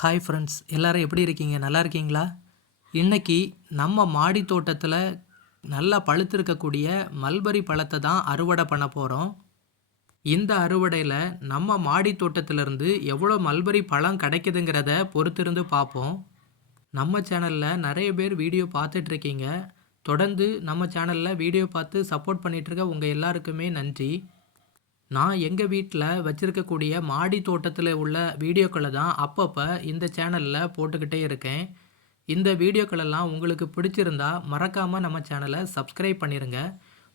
Hi friends எல்லோரும் எப்படி இருக்கீங்க? நல்லா இருக்கீங்களா? இன்றைக்கி நம்ம மாடி தோட்டத்தில் நல்லா பழுத்திருக்கக்கூடிய மல்பரி பழத்தை தான் அறுவடை பண்ண போகிறோம் இந்த அறுவடையில் நம்ம மாடி தோட்டத்திலிருந்து எவ்வளோ மல்பரி பழம் கிடைக்குதுங்கிறத பொறுத்திருந்து பார்ப்போம். நம்ம சேனலில் நிறைய பேர் வீடியோ பார்த்துட்ருக்கீங்க தொடர்ந்து நம்ம சேனலில் வீடியோ பார்த்து சப்போர்ட் பண்ணிகிட்ருக்க உங்கள் எல்லாருக்குமே நன்றி. நான் எங்கள் வீட்டில் வச்சுருக்கக்கூடிய மாடி தோட்டத்தில் உள்ள வீடியோக்களை தான் அப்பப்போ இந்த சேனலில் போட்டுக்கிட்டே இருக்கேன். இந்த வீடியோக்களெல்லாம் உங்களுக்கு பிடிச்சிருந்தா மறக்காமல் நம்ம சேனலை சப்ஸ்கிரைப் பண்ணிடுங்க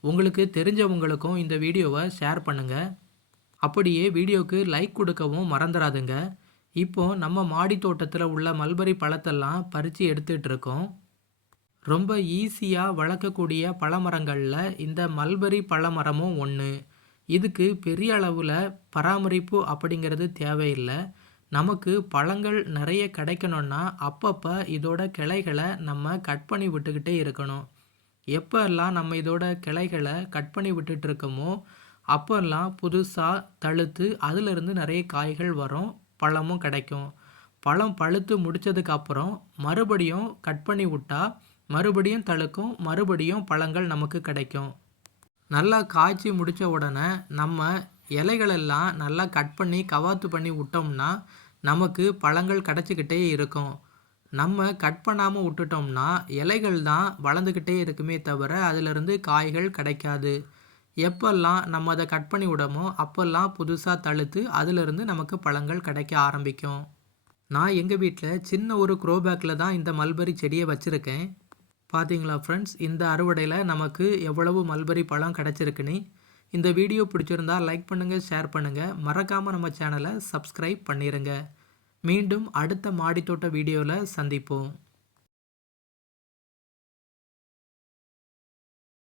உங்களுக்கு தெரிஞ்சவங்களுக்கும் இந்த வீடியோவை ஷேர் பண்ணுங்கள் அப்படியே வீடியோக்கு லைக் கொடுக்கவும் மறந்துடாதுங்க இப்போ நம்ம மாடி தோட்டத்தில் உள்ள மல்பரி பழத்தெல்லாம் பறித்து எடுத்துகிட்டு இருக்கோம். ரொம்ப ஈஸியாக வளர்க்கக்கூடிய பழமரங்களில் இந்த மல்பரி பழமரமும் ஒன்று இதுக்கு பெரிய அளவில் பராமரிப்பு அப்படிங்கிறது தேவையில்லை. நமக்கு பழங்கள் நிறைய கிடைக்கணும்னா அப்பப்போ இதோட கிளைகளை நம்ம கட் பண்ணி விட்டுக்கிட்டே இருக்கணும். எப்போல்லாம் நம்ம இதோட கிளைகளை கட் பண்ணி விட்டுட்ருக்கோமோ அப்போல்லாம் புதுசாக தழுத்து அதிலிருந்து நிறைய காய்கள் வரும் பழமும் கிடைக்கும். பழம் பழுத்து முடித்ததுக்கப்புறம் மறுபடியும் கட் பண்ணி விட்டால் மறுபடியும் தழுக்கும் மறுபடியும் பழங்கள் நமக்கு கிடைக்கும். நல்லா காய்ச்சி முடித்த உடனே நம்ம இலைகளெல்லாம் நல்லா கட் பண்ணி கவாத்து பண்ணி விட்டோம்னா நமக்கு பழங்கள் கிடச்சிக்கிட்டே இருக்கும். நம்ம கட் பண்ணாமல் விட்டுட்டோம்னா இலைகள் தான் வளர்ந்துக்கிட்டே இருக்குமே தவிர அதிலிருந்து காய்கள் கிடைக்காது. எப்பெல்லாம் நம்ம அதை கட் பண்ணி விடமோ அப்போல்லாம் புதுசாக தழுத்து அதிலிருந்து நமக்கு பழங்கள் கிடைக்க ஆரம்பிக்கும். நான் எங்கள் வீட்டில் சின்ன ஒரு க்ரோ பேக்கில் தான் இந்த மல்பரி செடியை வச்சுருக்கேன். பார்த்தீங்களா ஃப்ரெண்ட்ஸ் இந்த அறுவடையில் நமக்கு எவ்வளவு மல்பரி பழம் கிடச்சிருக்குன்னு. இந்த வீடியோ பிடிச்சிருந்தா லைக் பண்ணுங்கள் ஷேர் பண்ணுங்கள் மறக்காமல் நம்ம சேனலை சப்ஸ்கிரைப் பண்ணிடுங்க மீண்டும் அடுத்த மாடித்தோட்ட வீடியோவில் சந்திப்போம்.